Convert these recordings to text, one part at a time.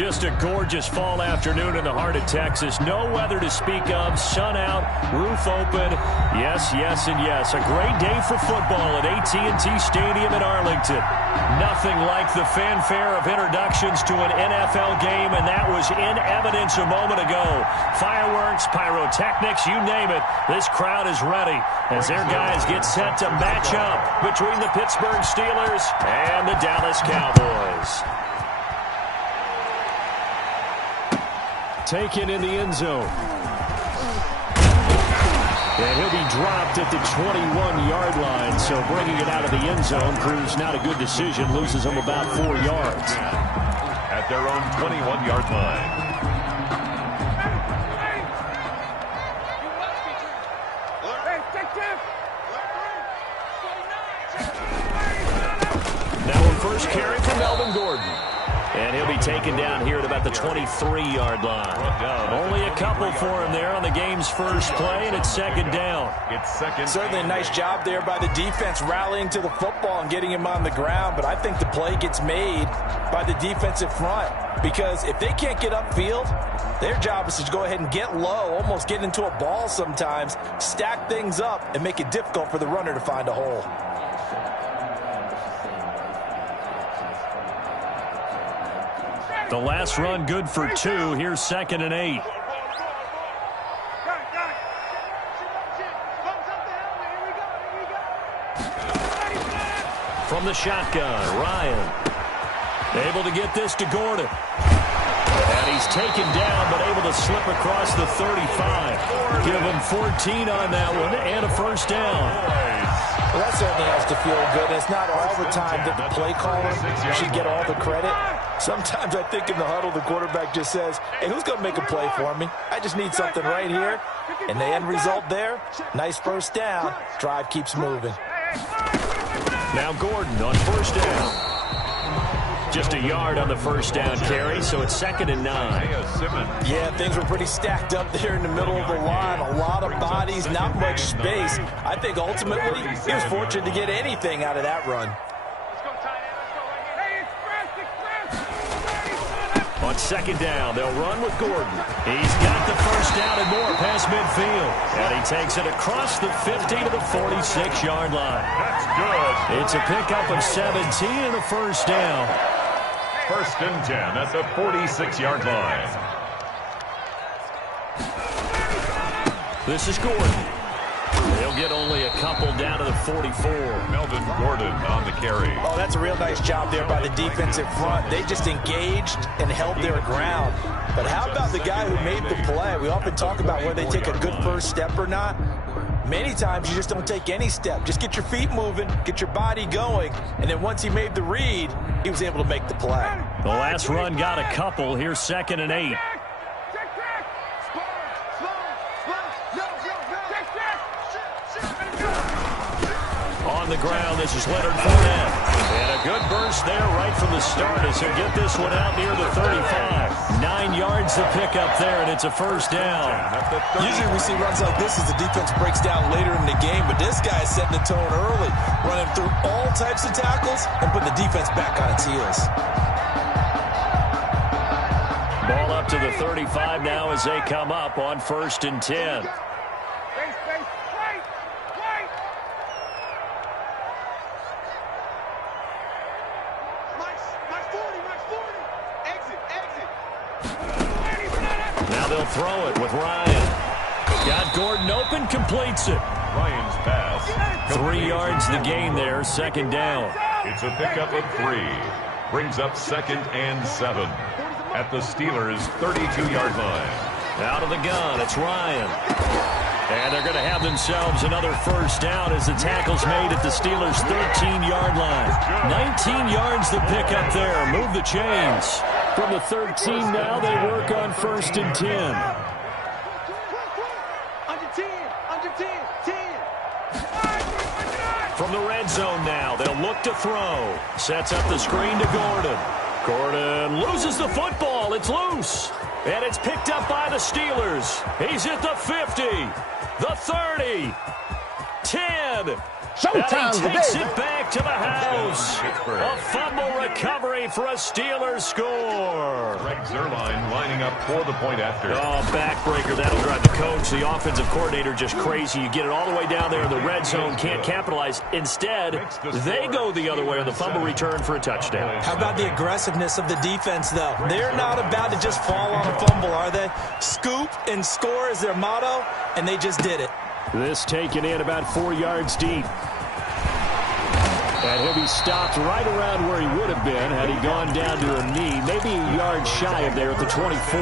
Just a gorgeous fall afternoon in the heart of Texas. No weather to speak of. Sun out, roof open. Yes, yes, and yes. A great day for football at AT&T Stadium in Arlington. Nothing like the fanfare of introductions to an NFL game, and that was in evidence a moment ago. Fireworks, pyrotechnics, you name it. This crowd is ready as their guys get set to match up between the Pittsburgh Steelers and the Dallas Cowboys. Taken in the end zone. And he'll be dropped at the 21-yard line. So bringing it out of the end zone proves not a good decision. Loses him about 4 yards. At their own 21-yard line. Now a first carry for Melvin Gordon. And he'll be taken down here at about the 23-yard line. Only a couple for him there on the game's first play, and it's second down. Certainly a nice job there by the defense rallying to the football and getting him on the ground, but I think the play gets made by the defensive front because if they can't get upfield, their job is to go ahead and get low, almost get into a ball sometimes, stack things up, and make it difficult for the runner to find a hole. The last run good for 2. Here's 2nd and 8. From the shotgun, Ryan. Able to get this to Gordon. And he's taken down, but able to slip across the 35. Give him 14 on that one and a first down. Well, that certainly has to feel good. It's not all the time that the play caller should get all the credit. Sometimes I think in the huddle, the quarterback just says, hey, who's going to make a play for me? I just need something right here. And the end result there, nice first down. Drive keeps moving. Now Gordon on first down. Just a yard on the first down carry, so it's 2nd and 9. Yeah, things were pretty stacked up there in the middle of the line. A lot of bodies, not much space. I think ultimately he was fortunate to get anything out of that run. On 2nd down, they'll run with Gordon. He's got the first down and more past midfield. And he takes it across the 50 to the 46-yard line. That's good. It's a pickup of 17 and a first down. 1st and 10 at the 46-yard line. This is Gordon. They'll get only a couple down to the 44. Melvin Gordon on the carry. Oh, that's a real nice job there by the defensive front. They just engaged and held their ground. But how about the guy who made the play? We often talk about whether they take a good first step or not. Many times you just don't take any step. Just get your feet moving, get your body going, and then once he made the read, he was able to make the play. The last run got a couple. Here's 2nd and 8. On the ground, this is Leonard Fournette. And a good burst there right from the start as he'll get this one out near the 35. 9 yards to pick up there, and it's a first down. Usually we see runs like this as the defense breaks down later in the game, but this guy is setting the tone early, running through all types of tackles and putting the defense back on its heels. Ball up to the 35 now as they come up on 1st and 10. They'll throw it with Ryan. Got Gordon open, completes it. Ryan's pass. 3 yards the gain there, 2nd down. It's a pickup of 3. Brings up 2nd and 7 at the Steelers' 32-yard line. Out of the gun, it's Ryan. And they're going to have themselves another first down as the tackle's made at the Steelers' 13-yard line. 19 yards the pickup there. Move the chains. From the 13 now, they work on 1st and 10. From the red zone now, they'll look to throw. Sets up the screen to Gordon. Gordon loses the football. It's loose. And it's picked up by the Steelers. He's at the 50, the 30, 10. Showtime and he takes today. it back to the house. A fumble recovery for a Steelers score. Greg Zuerlein lining up for the point after. Oh, backbreaker. That'll drive the coach, the offensive coordinator, just crazy. You get it all the way down there in the red zone, can't capitalize. Instead, they go the other way on the fumble return for a touchdown. How about the aggressiveness of the defense, though? They're not about to just fall on a fumble, are they? Scoop and score is their motto, and they just did it. This taken in about 4 yards deep. And he'll be stopped right around where he would have been had he gone down to a knee, maybe a yard shy of there at the 24.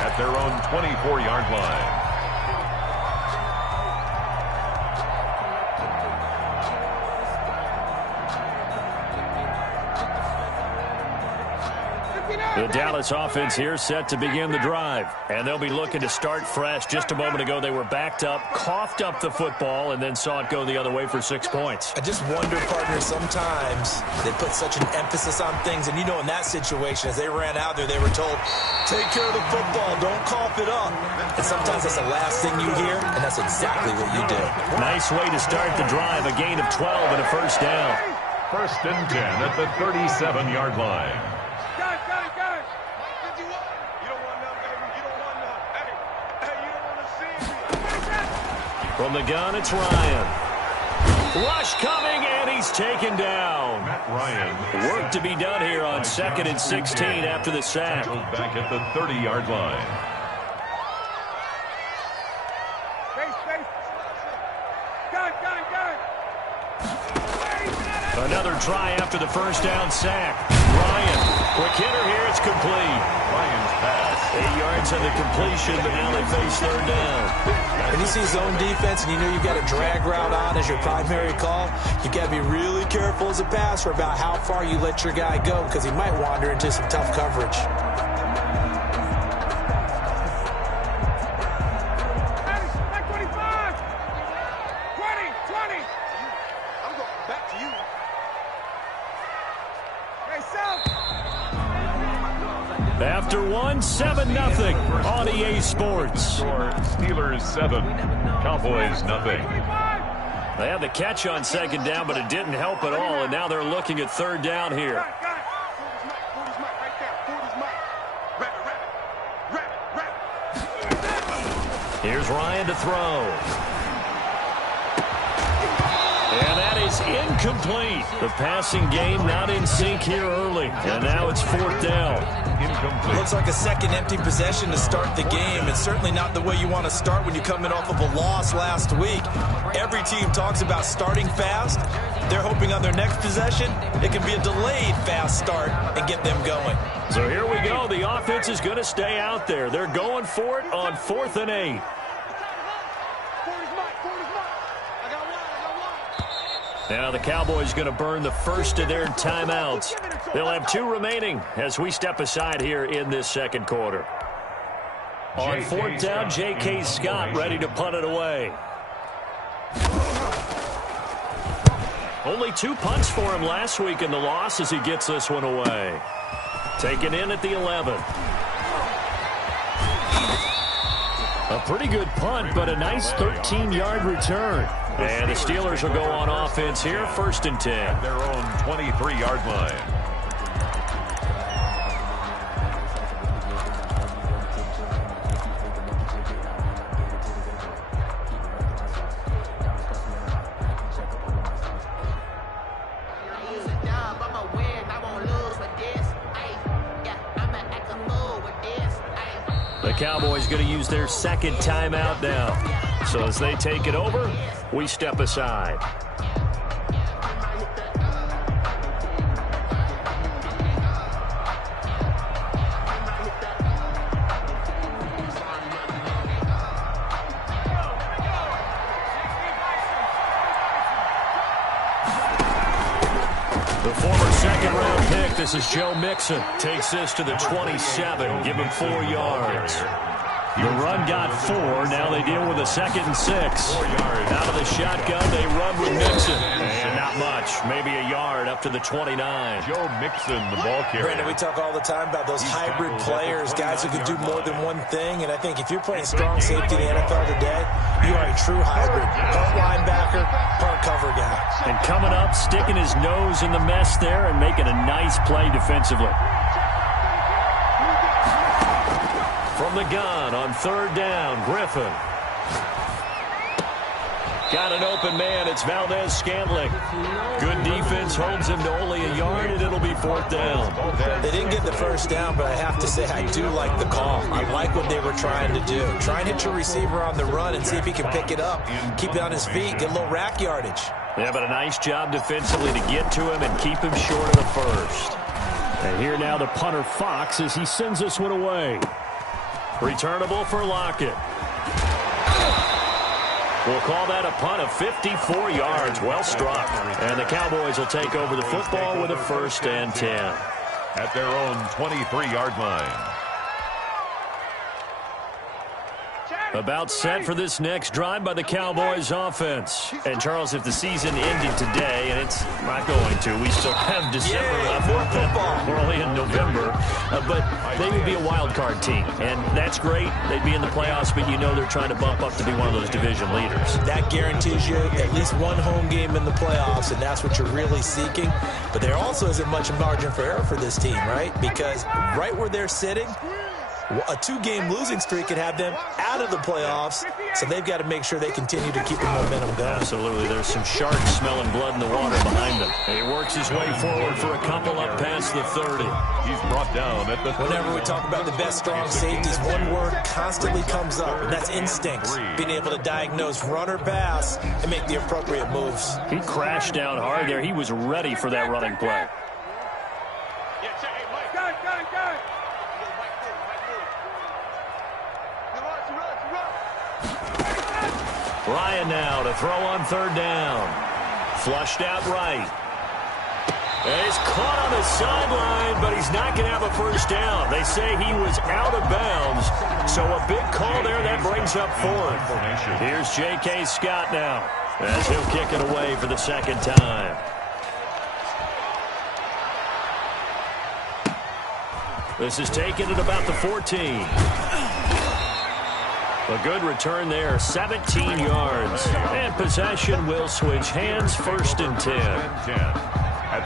At their own 24-yard line. The Dallas offense here set to begin the drive. And they'll be looking to start fresh. Just a moment ago, they were backed up, coughed up the football, and then saw it go the other way for 6 points. I just wonder, partner, sometimes they put such an emphasis on things. And, you know, in that situation, as they ran out there, they were told, take care of the football, don't cough it up. And sometimes that's the last thing you hear, and that's exactly what you did. Nice way to start the drive. A gain of 12 and a first down. 1st and 10 at the 37-yard line. From the gun, it's Ryan. Rush coming, and he's taken down. Matt Ryan. Work to be done here on 2nd and 16 after the sack. Back at the 30-yard line. Another try after the first down sack. Ryan, quick hitter here, it's complete. Ryan's pass. 8 yards on the completion, but now they face 3rd down. When you see zone defense and you know you've got a drag route on as your primary call, you've got to be really careful as a passer about how far you let your guy go because he might wander into some tough coverage. After one, 7-0 on EA Sports. Steelers 7, Cowboys nothing. They had the catch on 2nd down, but it didn't help at all, and now they're looking at 3rd down here. Here's Ryan to throw. And that is incomplete. The passing game not in sync here early. And now it's 4th down. Incomplete. Looks like a second empty possession to start the game. It's certainly not the way you want to start when you're coming off of a loss last week. Every team talks about starting fast. They're hoping on their next possession, it can be a delayed fast start and get them going. So here we go. The offense is going to stay out there. They're going for it on 4th and 8. Now the Cowboys going to burn the first of their timeouts. They'll have 2 remaining as we step aside here in this 2nd quarter. On 4th down, J.K. Scott ready to punt it away. Only 2 punts for him last week in the loss as he gets this one away. Taken in at the 11. A pretty good punt, but a nice 13-yard return. And the Steelers will go on offense here, 1st and 10. Their own 23-yard line. The Cowboys going to use their 2nd timeout now. So as they take it over, we step aside. The former 2nd-round pick, this is Joe Mixon, takes this to the 27, give him 4 yards. The run got 4, now they deal with a 2nd and 6. 4 yards. Out of the shotgun, they run with Mixon. And now Not much. Maybe a yard up to the 29. Joe Mixon, the ball carrier. Brandon, we talk all the time about those hybrid players, guys who can do more than one thing. And I think if you're playing strong safety in the NFL today, you are a true hybrid. Part linebacker, part cover guy. And coming up, sticking his nose in the mess there and making a nice play defensively. From the gun on third down, Griffin. Got an open man. It's Valdez-Scantling. Good defense holds him to only a yard, and it'll be fourth down. They didn't get the first down, but I have to say I do like the call. I like what they were trying to do. Try and hit your receiver on the run and see if he can pick it up. Keep it on his feet, get a little rack yardage. Yeah, but a nice job defensively to get to him and keep him short of the first. And here now the punter Fox as he sends this one away. Returnable for Lockett. We'll call that a punt of 54 yards. Well struck. And the Cowboys will take over the football with a 1st and 10. At their own 23-yard line. About set for this next drive by the Cowboys offense. And, Charles, if the season ended today, and it's not going to, we still have December left. More football. We're only in November. But they would be a wild card team. And that's great. They'd be in the playoffs, but you know they're trying to bump up to be one of those division leaders. That guarantees you at least one home game in the playoffs, and that's what you're really seeking. But there also isn't much margin for error for this team, right? Because right where they're sitting, a 2-game losing streak could have them out of the playoffs, so they've got to make sure they continue to keep the momentum going. Absolutely. There's some sharks smelling blood in the water behind them. He works his way forward for a couple up past the 30. He's brought down at the 30. Whenever we talk about the best strong safeties, one word constantly comes up, and that's instincts. Being able to diagnose run or pass and make the appropriate moves. He crashed down hard there. He was ready for that running play. Ryan now to throw on third down. Flushed out right. And he's caught on the sideline, but he's not going to have a first down. They say he was out of bounds, so a big call there. That brings up 4th. Here's J.K. Scott now as he'll kick it away for the second time. This is taken at about the 14. A good return there, 17 yards. And possession will switch hands, 1st and 10.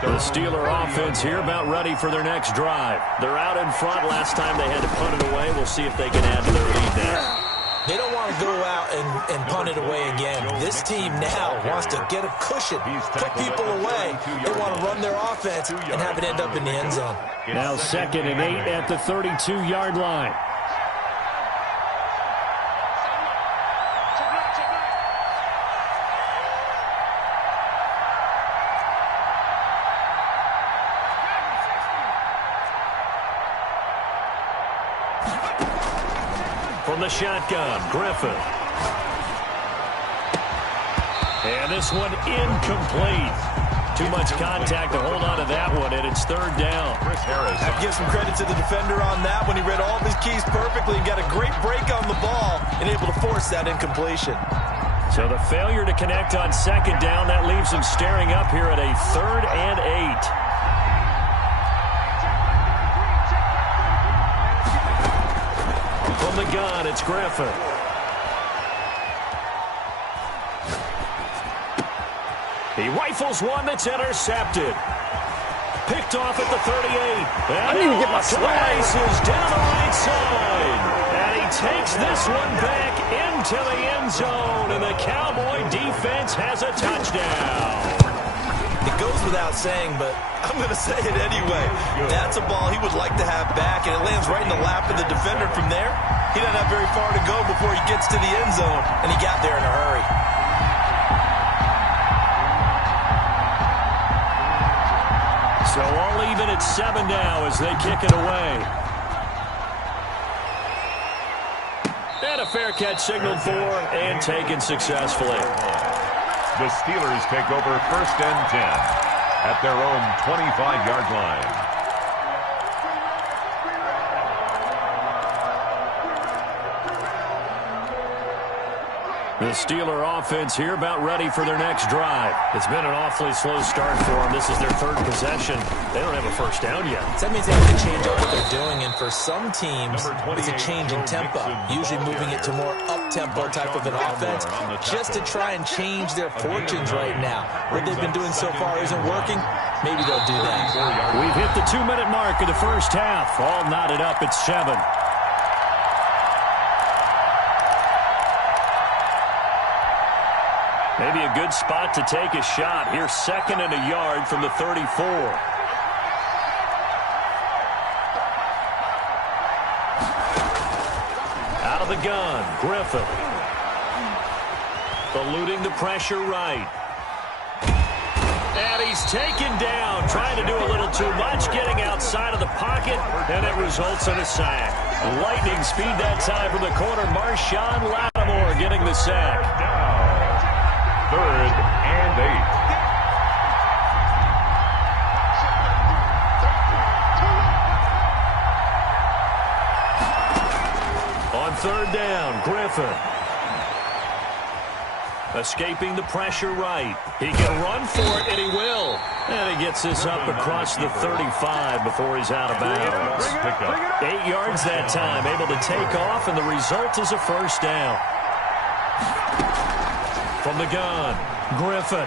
The Steeler offense here about ready for their next drive. They're out in front. Last time they had to punt it away. We'll see if they can add to their lead now. They don't want to go out and punt it away again. This team now wants to get a cushion, put people away. They want to run their offense and have it end up in the end zone. Now 2nd and 8 at the 32-yard line. From the shotgun, Griffin. And this one incomplete. Too much contact to hold on to that one, and it's 3rd down. Harris. I have to give some credit to the defender on that when he read all of his keys perfectly and got a great break on the ball and able to force that incompletion. So the failure to connect on 2nd down, that leaves him staring up here at a 3rd and 8. From the gun, it's Griffin. He rifles one that's intercepted. Picked off at the 38. And I need to get my slices down the right side. And he takes this one back into the end zone. And the Cowboy defense has a touchdown. It goes without saying, but I'm going to say it anyway. That's a ball he would like to have back, and it lands right in the lap of the defender. From there, he doesn't have very far to go before he gets to the end zone, and he got there in a hurry. So all even at 7 now as they kick it away. And a fair catch signaled for and taken successfully. The Steelers take over 1st and 10 at their own 25-yard line. The Steeler offense here about ready for their next drive. It's been an awfully slow start for them. This is their third possession. They don't have a first down yet. So that means they have to change up what they're doing, and for some teams, it's a change in tempo, usually moving it to more up-tempo type of an offense, just to try and change their fortunes right now. What they've been doing so far isn't working. Maybe they'll do that. We've hit the 2-minute mark of the first half. All knotted up at 7. Maybe a good spot to take a shot. Here, 2nd and a yard from the 34. Out of the gun, Griffin. Eluding the pressure right. And he's taken down, trying to do a little too much, getting outside of the pocket, and it results in a sack. Lightning speed that time from the corner. Marshawn Lattimore getting the sack. 3rd and 8. On 3rd down, Griffin. Escaping the pressure right. He can run for it, and he will. And he gets this up across the 35 before he's out of bounds. 8 yards that time, able to take off, and the result is a first down. From the gun, Griffin.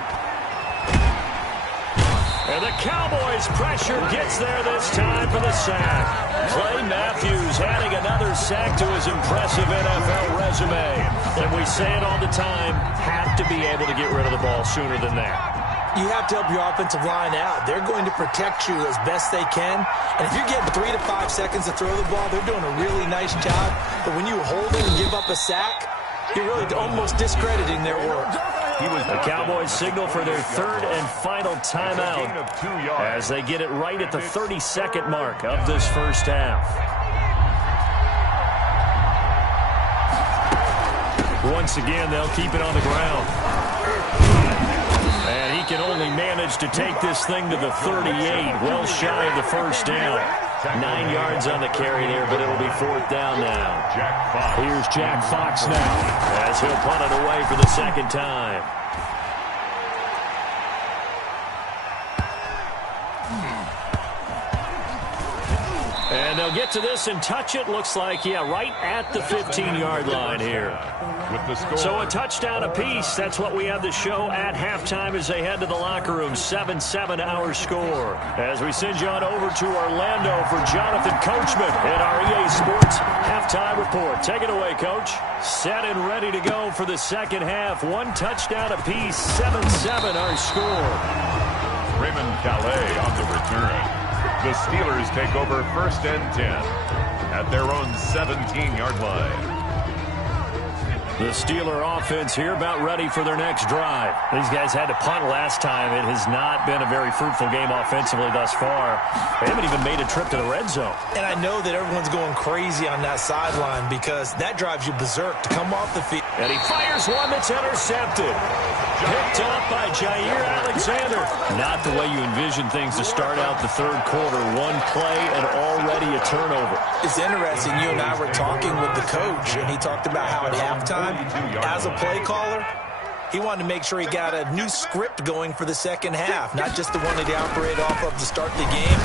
And the Cowboys pressure gets there this time for the sack. Clay Matthews adding another sack to his impressive NFL resume. And we say it all the time, have to be able to get rid of the ball sooner than that. You have to help your offensive line out. They're going to protect you as best they can. And if you're getting 3 to 5 seconds to throw the ball, they're doing a really nice job. But when you hold it and give up a sack, you're really almost discrediting their work. The Cowboys signal for their 3rd and final timeout as they get it right at the 32nd mark of this first half. Once again, they'll keep it on the ground. And he can only manage to take this thing to the 38, well shy of the first down. 9 yards on the carry there, but it'll be 4th down now. Here's Jack Fox now as he'll punt it away for the 2nd time. And they'll get to this and touch it. Looks like, yeah, right at the 15-yard line here. So a touchdown apiece. That's what we have the show at halftime as they head to the locker room. 7-7 our score. As we send you on over to Orlando for Jonathan Coachman at our EA Sports halftime report. Take it away, Coach. Set and ready to go for the second half. 1 touchdown apiece. 7-7 our score. Raymond Calais on the return. The Steelers take over 1st and 10 at their own 17-yard line. The Steeler offense here about ready for their next drive. These guys had to punt last time. It has not been a very fruitful game offensively thus far. They haven't even made a trip to the red zone. And I know that everyone's going crazy on that sideline because that drives you berserk to come off the field. And he fires one that's intercepted. Picked off by Jair Alexander. Not the way you envision things to start out the 3rd quarter. 1 play and already a turnover. It's interesting. You and I were talking with the coach, and he talked about how at halftime, as a play caller, he wanted to make sure he got a new script going for the second half, not just the one that he operated off of to start the game.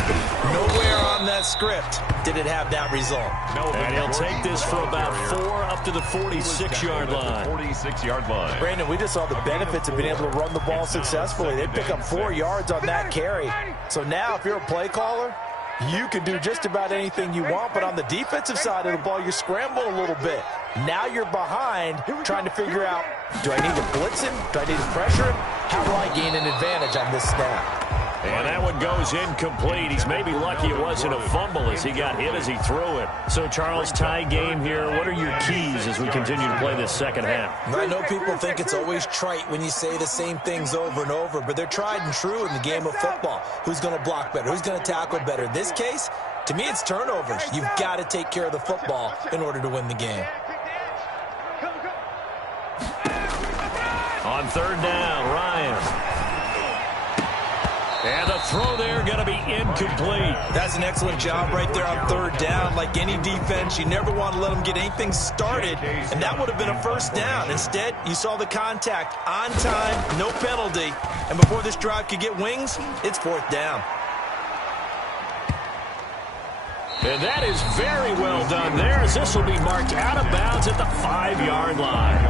Nowhere on that script did it have that result. And he'll take this for about 4 up to the 46-yard line. 46-yard line. Brandon, we just saw the benefits of being able to run the ball successfully. They pick up 4 yards on that carry. So now if you're a play caller, you can do just about anything you want, but on the defensive side of the ball, you scramble a little bit. Now you're behind trying to figure out, do I need to blitz him? Do I need to pressure him? How do I gain an advantage on this snap? And that one goes incomplete. He's maybe lucky it wasn't a fumble as he got hit as he threw it. So, Charles, tie game here. What are your keys as we continue to play this second half? I know people think it's always trite when you say the same things over and over, but they're tried and true in the game of football. Who's going to block better? Who's going to tackle better? In this case, to me, it's turnovers. You've got to take care of the football in order to win the game. On 3rd down, Ryan. And the throw there going to be incomplete. That's an excellent job right there on third down. Like any defense, you never want to let them get anything started, and that would have been a first down. Instead, you saw the contact on time, no penalty, and before this drive could get wings, it's fourth down. And that is very well done there, as this will be marked out of bounds at the 5-yard line.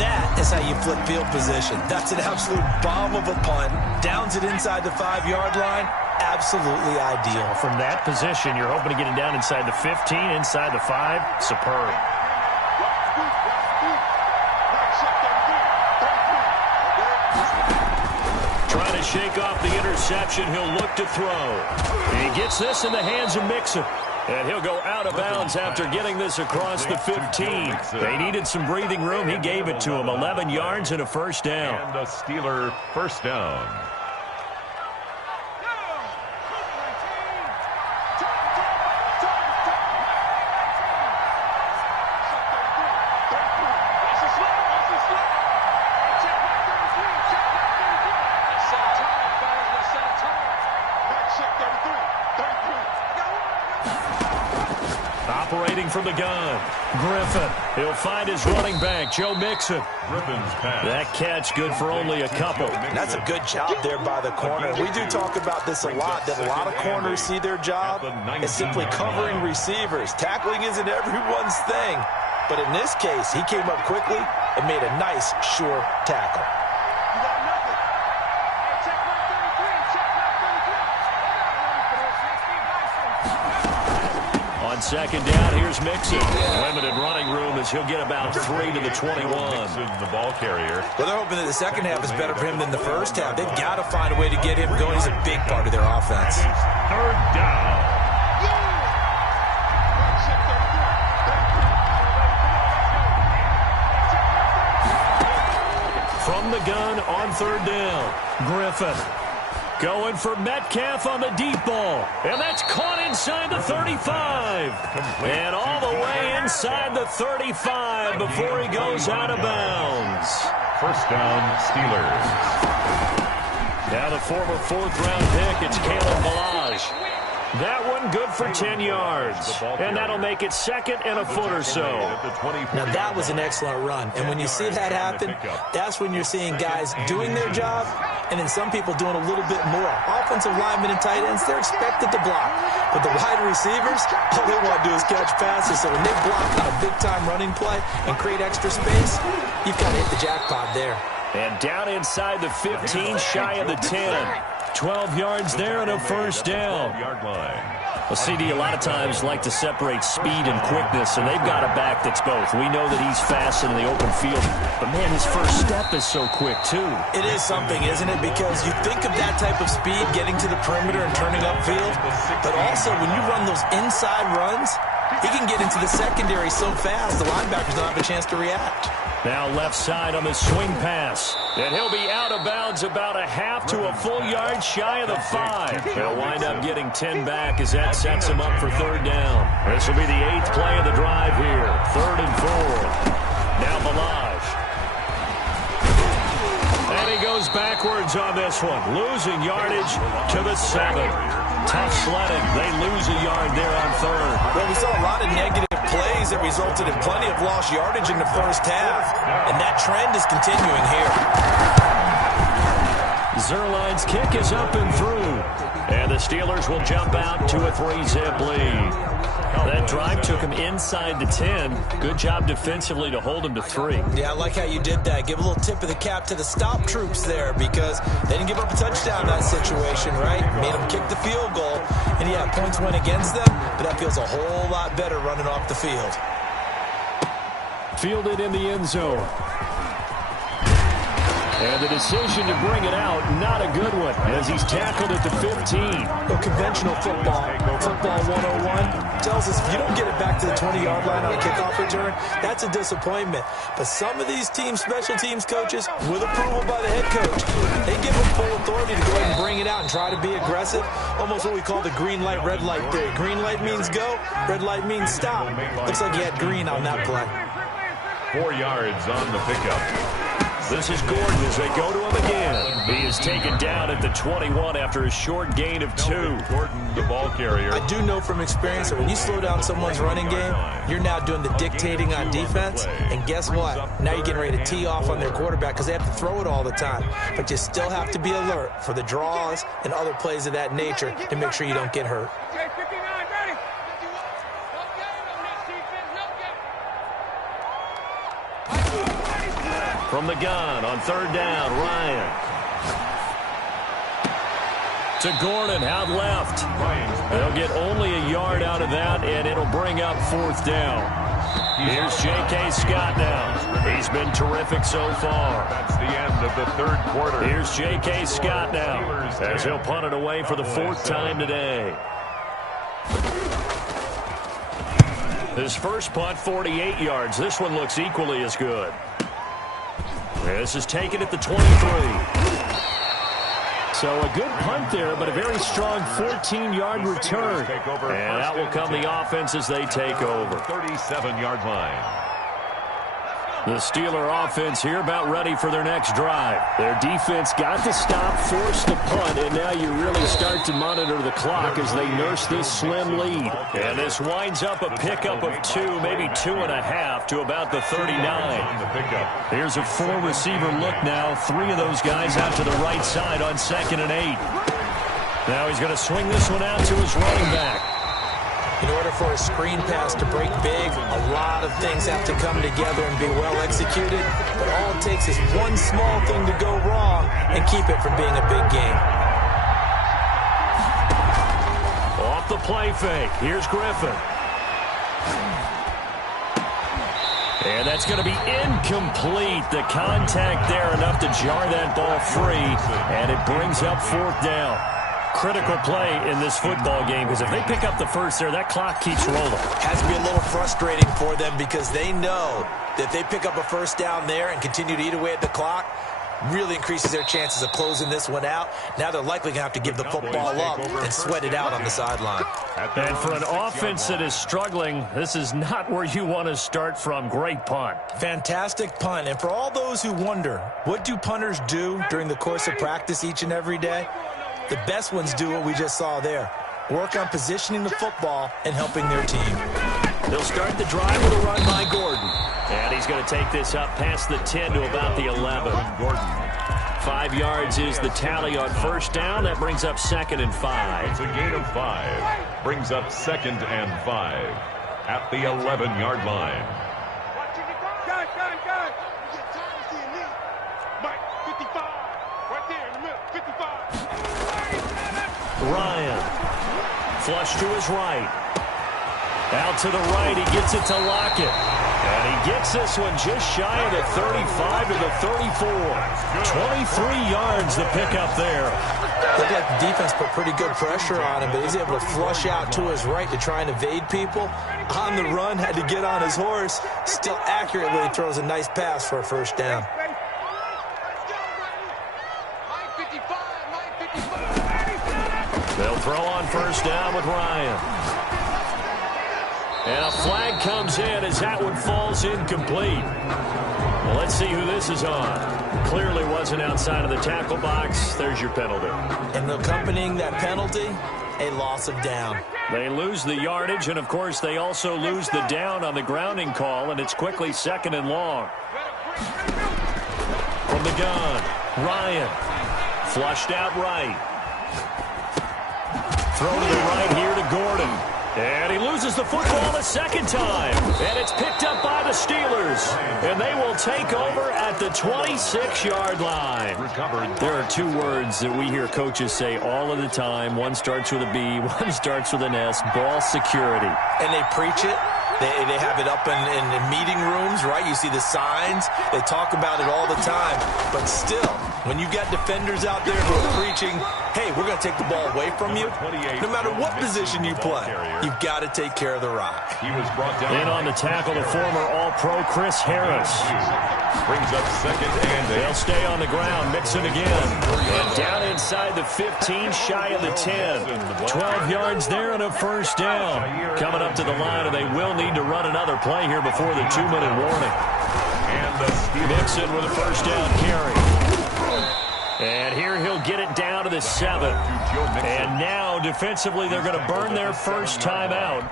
That is how you flip field position. That's an absolute bomb of a punt. Downs it inside the 5-yard line. Absolutely ideal. From that position, you're hoping to get it down inside the 15, inside the 5. Superb. Trying to shake off the interception. He'll look to throw. He gets this in the hands of Mixon. And he'll go out of bounds after getting this across the 15. They needed some breathing room. He gave it to him. 11 yards and a first down. And a Steeler first down. Operating from the gun, Griffin. He'll find his running back, Joe Mixon. Griffin's pass. That catch good for only a couple. That's a good job there by the corner. We do talk about this a lot, that a lot of corners see their job as simply covering receivers. Tackling isn't everyone's thing. But in this case, he came up quickly and made a nice, sure tackle. On second down, here's Mixon. Limited running room as he'll get about 3 to the 21. Mixon, the ball carrier. Well, they're hoping that the second half is better for him than the first half. They've got to find a way to get him going. He's a big part of their offense. Third down. From the gun on third down, Griffin. Going for Metcalf on the deep ball. And that's caught inside the 35. And all the way inside the 35 before he goes out of bounds. First down, Steelers. Now the former fourth-round pick, it's Caleb Balazs. That one good for 10 yards. And that'll make it second and a foot or so. Now that was an excellent run. And when you see that happen, that's when you're seeing guys doing their job and then some people doing a little bit more. Offensive linemen and tight ends, they're expected to block. But the wide receivers, all they want to do is catch passes. So when they block on a big-time running play and create extra space, you've got to hit the jackpot there. And down inside the 15, shy of the 10. 12 yards there and a first down. Well, CD a lot of times like to separate speed and quickness, and they've got a back that's both. We know that he's fast in the open field, but, man, his first step is so quick, too. It is something, isn't it? Because you think of that type of speed getting to the perimeter and turning upfield, but also when you run those inside runs, he can get into the secondary so fast the linebackers don't have a chance to react. Now left side on the swing pass. And he'll be out of bounds about a half to a full yard shy of the 5. He'll wind up getting 10 back as that sets him up for third down. This will be the 8th play of the drive here. 3rd and 4. Now Balazs. And he goes backwards on this one. Losing yardage to the 7. Tough sledding. They lose a yard there on third. Well, we saw a lot of negative plays that resulted in plenty of lost yardage in the first half, and that trend is continuing here. Zerline's kick is up and through, and the Steelers will jump out to a 3-zip lead. That drive took him inside the 10. Good job defensively to hold him to 3. Yeah, I like how you did that. Give a little tip of the cap to the stop troops there because they didn't give up a touchdown in that situation, right? Made them kick the field goal. And, yeah, points went against them, but that feels a whole lot better running off the field. Fielded in the end zone. And the decision to bring it out, not a good one, as he's tackled at the 15. Well, conventional football 101, tells us if you don't get it back to the 20-yard line on a kickoff return, that's a disappointment. But some of these team special teams coaches, with approval by the head coach, they give them full authority to go ahead and bring it out and try to be aggressive, almost what we call the green light, red light theory. Green light means go, red light means stop. Looks like he had green on that play. 4 yards on the pickup. This is Gordon as they go to him again. He is taken down at the 21 after a short gain of 2. Gordon, the ball carrier. I do know from experience that when you slow down someone's running game, you're now doing the dictating on defense. And guess what? Now you're getting ready to tee off on their quarterback because they have to throw it all the time. But you still have to be alert for the draws and other plays of that nature to make sure you don't get hurt. From the gun on 3rd down, Ryan. To Gordon, out left. They'll get only a yard out of that, and it'll bring up 4th down. Here's J.K. Scott now. He's been terrific so far. That's the end of the 3rd quarter. Here's J.K. Scott now as he'll punt it away for the 4th time today. His first punt, 48 yards. This one looks equally as good. This is taken at the 23. So a good punt there, but a very strong 14-yard return. And that will come the offense as they take over. 37-yard line. The Steeler offense here about ready for their next drive. Their defense got to stop, forced the punt, and now you really start to monitor the clock as they nurse this slim lead. And this winds up a pickup of 2, maybe 2.5 to about the 39. Here's a 4-receiver look now. 3 of those guys out to the right side on 2nd and 8. Now he's going to swing this one out to his running back. In order for a screen pass to break big, a lot of things have to come together and be well executed. But all it takes is one small thing to go wrong and keep it from being a big game. Off the play fake. Here's Griffin. And that's going to be incomplete. The contact there enough to jar that ball free. And it brings up 4th down. Critical play in this football game because if they pick up the first there, that clock keeps rolling. Has to be a little frustrating for them because they know that if they pick up a first down there and continue to eat away at the clock, really increases their chances of closing this one out. Now they're likely going to have to give the football up and sweat it out on the sideline. And for an offense that is struggling, this is not where you want to start from. Great punt. Fantastic punt. And for all those who wonder, what do punters do during the course of practice each and every day? The best ones do what we just saw there. Work on positioning the football and helping their team. They'll start the drive with a run by Gordon. And he's going to take this up past the 10 to about the 11. 5 yards is the tally on 1st down. That brings up 2nd and 5. It's a gain of 5. Brings up 2nd and 5 at the 11-yard line. Ryan. Flush to his right. Out to the right. He gets it to Lockett. And he gets this one just shy of the 35 to the 34. 23 yards the pickup there. Looked like the defense put pretty good pressure on him, but he's able to flush out to his right to try and evade people. On the run, had to get on his horse. Still accurately throws a nice pass for a 1st down. They'll throw on 1st down with Ryan. And a flag comes in as that one falls incomplete. Well, let's see who this is on. Clearly wasn't outside of the tackle box. There's your penalty. And accompanying that penalty, a loss of down. They lose the yardage, and, of course, they also lose the down on the grounding call, and it's quickly 2nd and long. From the gun, Ryan. Flushed out right. Throw to the right here to Gordon. And he loses the football the 2nd time. And it's picked up by the Steelers. And they will take over at the 26-yard line. There are 2 words that we hear coaches say all of the time. One starts with a B, one starts with an S. Ball security. And they preach it. They have it up in meeting rooms, right? You see the signs. They talk about it all the time. But still, when you've got defenders out there who are preaching, hey, we're going to take the ball away from you, no matter what position you play, you've got to take care of the rock. He was brought down. In on the tackle, the former All-Pro Chris Harris. Brings up 2nd and 8. They'll stay on the ground, mixing again. And down inside the 15, shy of the 10. 12 yards there and a 1st down. Coming up to the line, and they will need to run another play here before the 2-minute warning. And the Steelers. Mixon with a first down carry. And here he'll get it down to the 7. And now, defensively, they're going to burn their first timeout.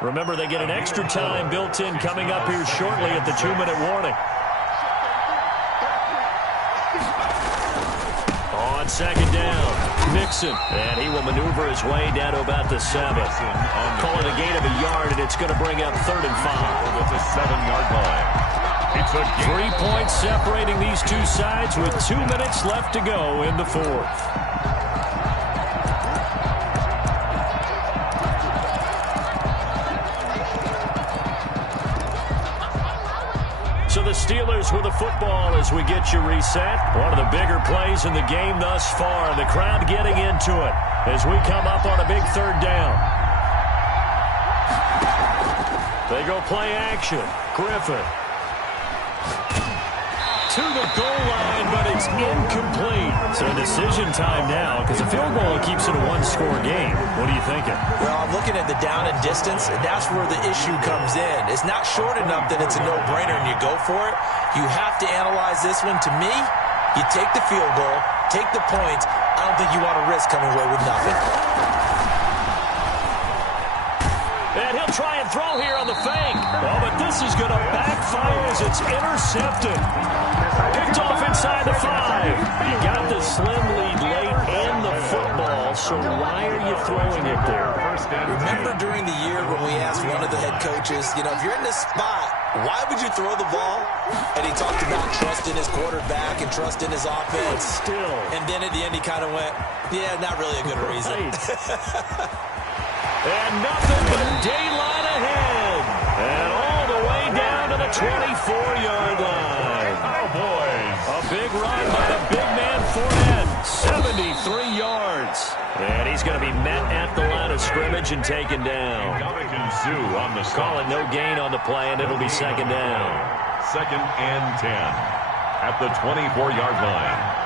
Remember, they get an extra time built in coming up here shortly at the 2-minute warning. On second down, Mixon. And he will maneuver his way down to about the 7. Call it a gain of a yard, and it's going to bring up 3rd and 5. At the 7-yard line. It's a 3 points separating these two sides with 2 minutes left to go in the 4th. So the Steelers with the football as we get you reset. One of the bigger plays in the game thus far. The crowd getting into it as we come up on a big 3rd down. They go play action. Griffin. To the goal line, but it's incomplete. So decision time now, because a field goal keeps it a one-score game. What are you thinking? Well, I'm looking at the down and distance, and that's where the issue comes in. It's not short enough that it's a no-brainer and you go for it. You have to analyze this one. To me, you take the field goal, take the points. I don't think you want to risk coming away with nothing. And he'll try and throw here on the fake. Oh, but this is going to backfire as it's intercepted. Picked off inside the 5. You got the slim lead late and the football, so why are you throwing it there? Remember during the year when we asked one of the head coaches, if you're in this spot, why would you throw the ball? And he talked about trust in his quarterback and trust in his offense. Still. And then at the end he kind of went, yeah, not really a good reason. And nothing but daylight ahead. And all the way down to the 24-yard line. Cowboys. A big run by the big man Fournette. 73 yards. And he's going to be met at the line of scrimmage and taken down. On the Call it no gain on the play, and it'll be 2nd down. 2nd and 10 at the 24-yard line.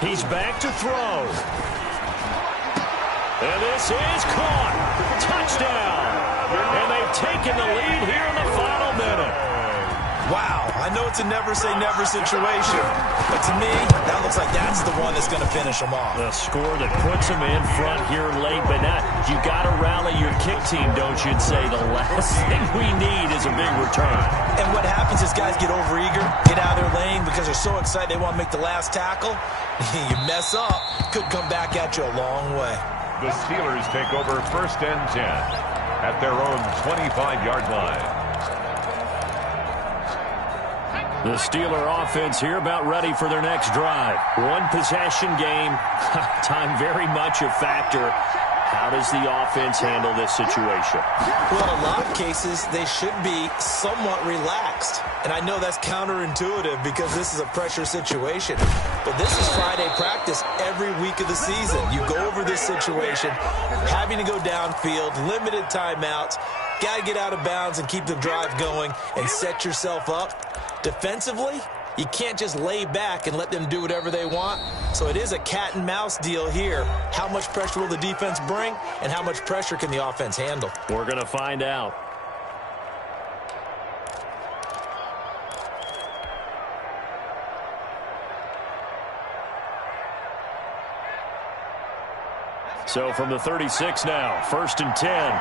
He's back to throw. And this is caught. Touchdown. And they've taken the lead here in the final minute. Wow, I know it's a never-say-never situation, but to me, that looks like that's the one that's going to finish them off. The score that puts them in front here late, but not. You got to rally your kick team, don't you, and say the last thing we need is a big return. And what happens is guys get overeager, get out of their lane because they're so excited they want to make the last tackle. You mess up, could come back at you a long way. The Steelers take over 1st and 10 at their own 25-yard line. The Steeler offense here about ready for their next drive. One possession game. Time very much a factor. How does the offense handle this situation? Well, in a lot of cases, they should be somewhat relaxed. And I know that's counterintuitive because this is a pressure situation. But this is Friday practice every week of the season. You go over this situation, having to go downfield, limited timeouts, got to get out of bounds and keep the drive going and set yourself up. Defensively, you can't just lay back and let them do whatever they want. So it is a cat and mouse deal here. How much pressure will the defense bring, and how much pressure can the offense handle? We're going to find out. So from the 36 now, 1st and 10.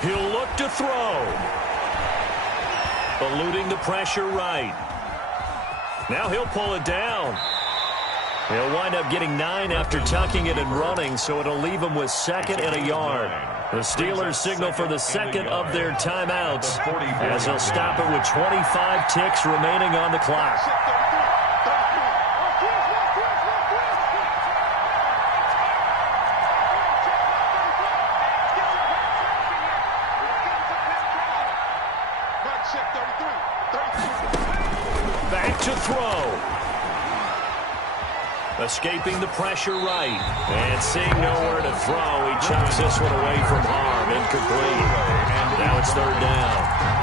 He'll look to throw. Eluding the pressure right. Now he'll pull it down. He'll wind up getting 9 after tucking it and running, so it'll leave him with 2nd and a yard. The Steelers signal for the 2nd of their timeouts as they'll stop it with 25 ticks remaining on the clock. Back to throw. Escaping the pressure right. And seeing nowhere to throw, he chucks this one away from harm. Incomplete. And now it's third down.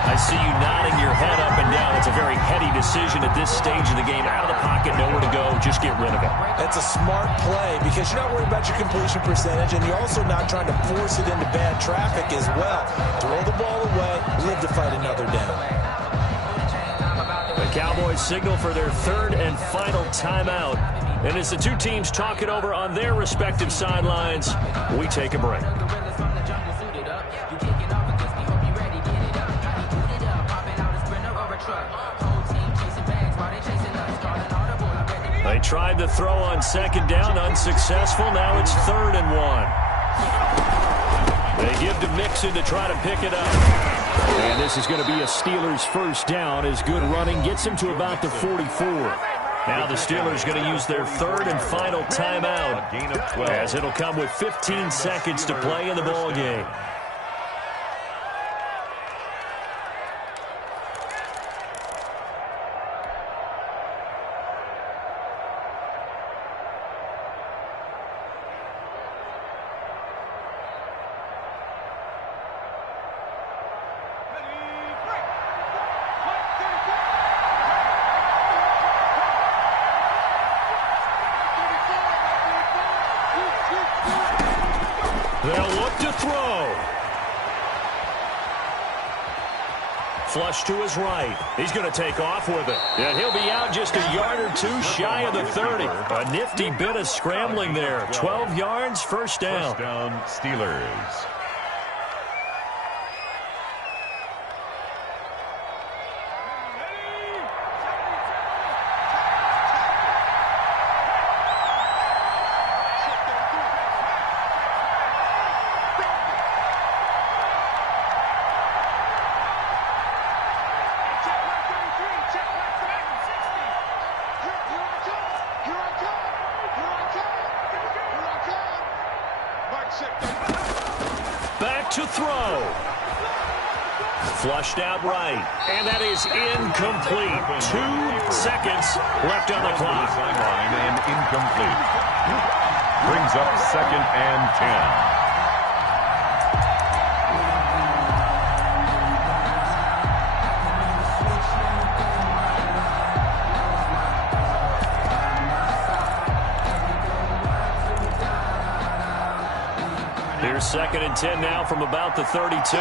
I see you nodding your head up and down. It's a very heady decision at this stage of the game. Out of the pocket, nowhere to go. Just get rid of it. That's a smart play because you're not worried about your completion percentage, and you're also not trying to force it into bad traffic as well. Throw the ball away, live to fight another down. The Cowboys signal for their third and final timeout. And as the two teams talk it over on their respective sidelines, we take a break. They tried to throw on second down, unsuccessful. Now it's 3rd and 1. They give to Mixon to try to pick it up. And this is going to be a Steelers first down as good running gets him to about the 44. Now the Steelers going to use their third and final timeout as it'll come with 15 seconds to play in the ball game. They'll look to throw. Flush to his right. He's going to take off with it. And he'll be out just a yard or two shy of the 30. A nifty bit of scrambling there. 12 yards, first down. First down, Steelers. Back to throw. Flushed out right. And that is incomplete. 2 seconds left on the clock. Sideline and incomplete. Brings up 2nd and 10. Here's 2nd and 10 now from about the 32.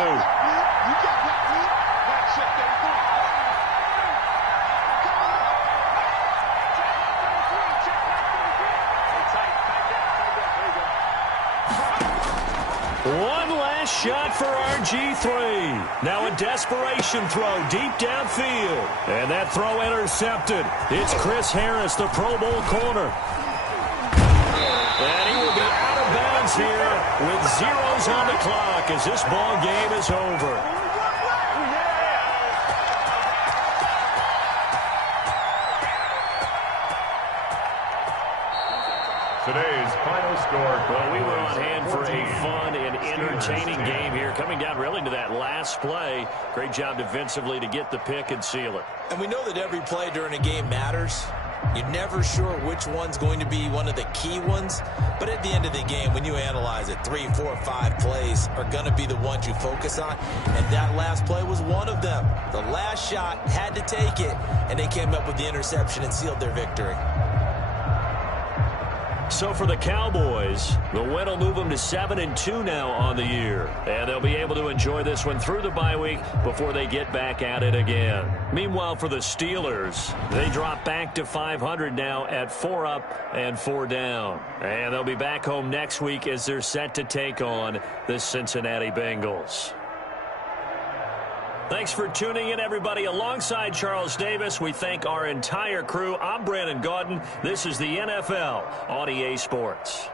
One last shot for RG3. Now a desperation throw deep downfield. And that throw intercepted. It's Chris Harris, the Pro Bowl corner. And he will be out of bounds here with zeros on the clock as this ball game is over. Today's final score. Well, we were on hand for a fun and entertaining game here. Coming down really to that last play. Great job defensively to get the pick and seal it. And we know that every play during a game matters. You're never sure which one's going to be one of the key ones. But at the end of the game, when you analyze it, 3, 4, 5 plays are going to be the ones you focus on. And that last play was one of them. The last shot had to take it, and they came up with the interception and sealed their victory. So for the Cowboys, the win will move them to 7-2 now on the year. And they'll be able to enjoy this one through the bye week before they get back at it again. Meanwhile, for the Steelers, they drop back to 500 now at 4 up and 4 down. And they'll be back home next week as they're set to take on the Cincinnati Bengals. Thanks for tuning in, everybody. Alongside Charles Davis, we thank our entire crew. I'm Brandon Gaudin. This is the NFL on EA Sports.